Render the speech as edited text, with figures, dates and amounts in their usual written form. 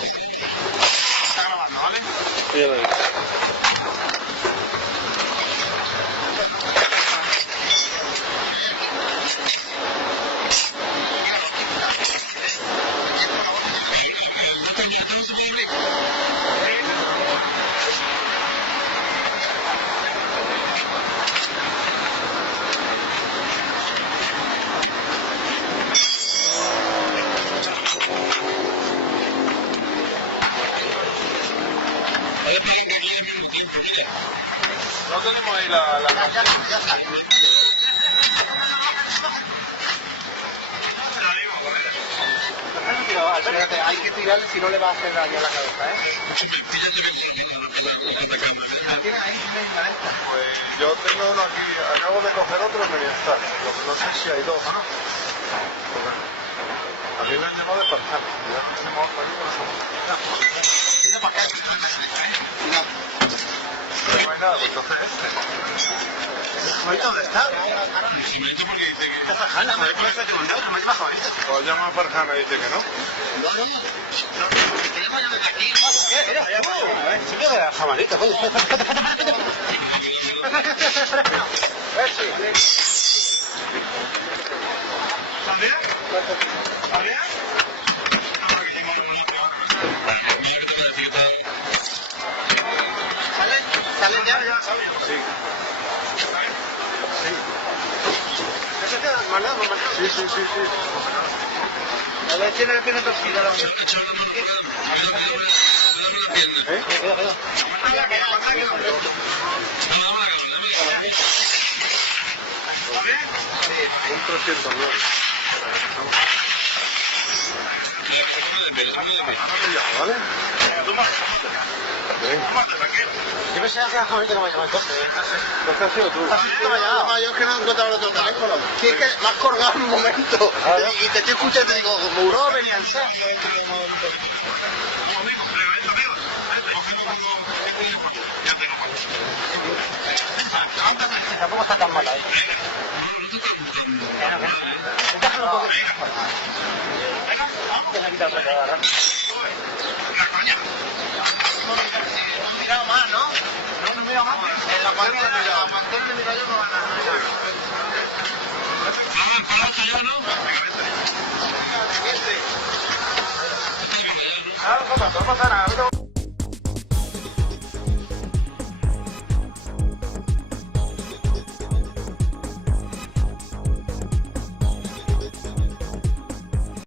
Está grabando, ¿vale? Sí, ya lo he visto. No tenemos ahí la... Ya está. Espérate, hay que tirarle si no le va a hacer daño a la cabeza, ¿eh? Píllate bien por aquí la cámara. ¿La tienes ahí misma esta? Pues yo tengo uno aquí, acabo de coger otro en Bienestar. Lo que no sé si hay dos, ¿no? A mí me han llamado de Parjano. Ya tenemos otro aquí, Tira para acá, que no hay esta, ¿eh? Cuidado. pero no hay nada, pues entonces este. ¿Dónde está? El cemento porque dice que... Está Farjana, joder, ¿cómo está tu nombre? ¿Cómo es bajo esto? Pues llama a Parjano y dice que no. No. Tenemos ya desde aquí. ¿Eres tú? Chico de la jamalita, coño. Espera. ¿Está bien? ¿Está bien? Mira que te voy a decir que está... ¿Sale ya? Sí. Sí. A ver, tiene la pierna torcida. Echar la mano fuera de mí. Dame la pierna. Cuidado. Dame la cámara. ¿Está bien? Sí. Un 309. Dame de pie. Ahora te llamo, ¿vale? Yo pensaba que era jamalita que me llamaba entonces. Entonces has sido tú. Yo es que no encontraba el otro teléfono. Si es que me has colgado en un momento. Y te estoy escuchando y te digo, Muro, venían ser. Tampoco está tan mal ahí. Déjalo un poco. Deja quitar otra cara. No he mirado más, ¿no? No he mirado más. En la pantalla le miro yo, no van a mirar. ¿Para hasta yo, no? Ah, no pasa nada.